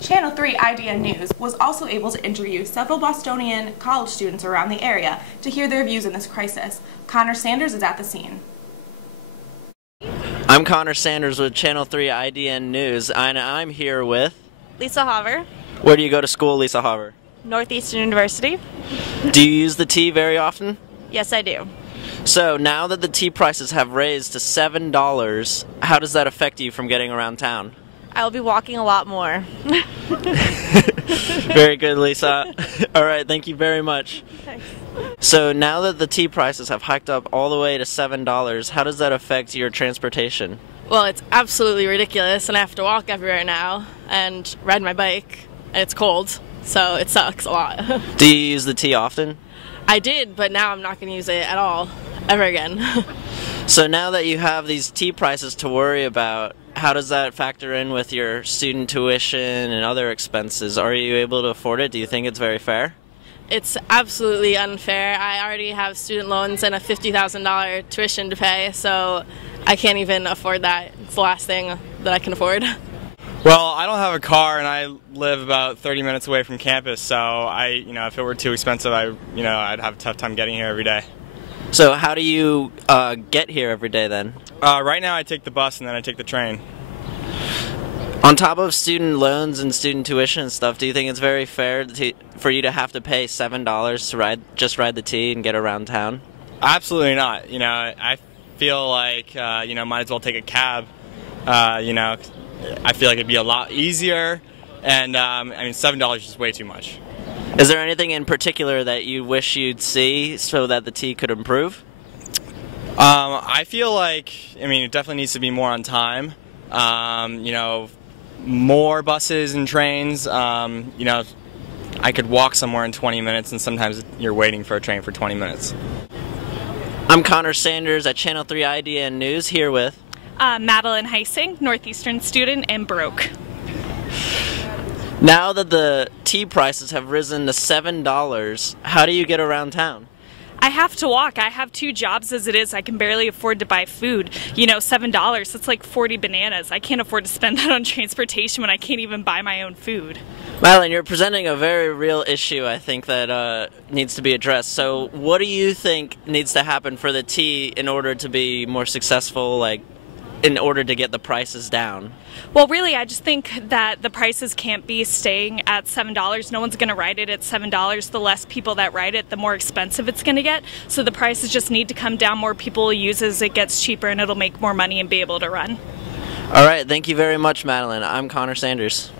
Channel 3 IDN News was also able to interview several Bostonian college students around the area to hear their views in this crisis. Connor Sanders is at the scene. I'm Connor Sanders with Channel 3 IDN News, and I'm here with Lisa Hover. Where do you go to school, Lisa Hover? Northeastern University. Do you use the T very often? Yes, I do. So now that the tea prices have raised to $7, how does that affect you from getting around town? I'll be walking a lot more. Very good, Lisa. All right, thank you very much. Thanks. So now that the tea prices have hiked up all the way to $7, how does that affect your transportation? Well, it's absolutely ridiculous, and I have to walk everywhere now and ride my bike, and it's cold, so it sucks a lot. Do you use the tea often? I did, but now I'm not going to use it at all, ever again. So now that you have these tea prices to worry about, how does that factor in with your student tuition and other expenses? Are you able to afford it? Do you think it's very fair? It's absolutely unfair. I already have student loans and a $50,000 tuition to pay, so I can't even afford that. It's the last thing that I can afford. Well, I don't have a car, and I live about 30 minutes away from campus, so if it were too expensive, I'd have a tough time getting here every day. So how do you get here every day then? Right now I take the bus and then I take the train. On top of student loans and student tuition and stuff, do you think it's very fair for you to have to pay $7 to just ride the T and get around town? Absolutely not. I feel like might as well take a cab. I feel like it'd be a lot easier, and $7 is just way too much. Is there anything in particular that you wish you'd see so that the T could improve? I feel like, it definitely needs to be more on time. More buses and trains. I could walk somewhere in 20 minutes, and sometimes you're waiting for a train for 20 minutes. I'm Connor Sanders at Channel 3 IDN News, here with Madeline Heising, Northeastern student and broke. Now that the tea prices have risen to $7, how do you get around town? I have to walk. I have 2 jobs as it is. I can barely afford to buy food. $7, that's like 40 bananas. I can't afford to spend that on transportation when I can't even buy my own food. Madeline, you're presenting a very real issue, I think, that needs to be addressed. So what do you think needs to happen for the tea in order to be more successful, in order to get the prices down? Well, really, I just think that the prices can't be staying at $7. No one's going to ride it at $7. The less people that ride it, the more expensive it's going to get. So the prices just need to come down. More people will use it as it gets cheaper, and it'll make more money and be able to run. All right, thank you very much, Madeline. I'm Connor Sanders.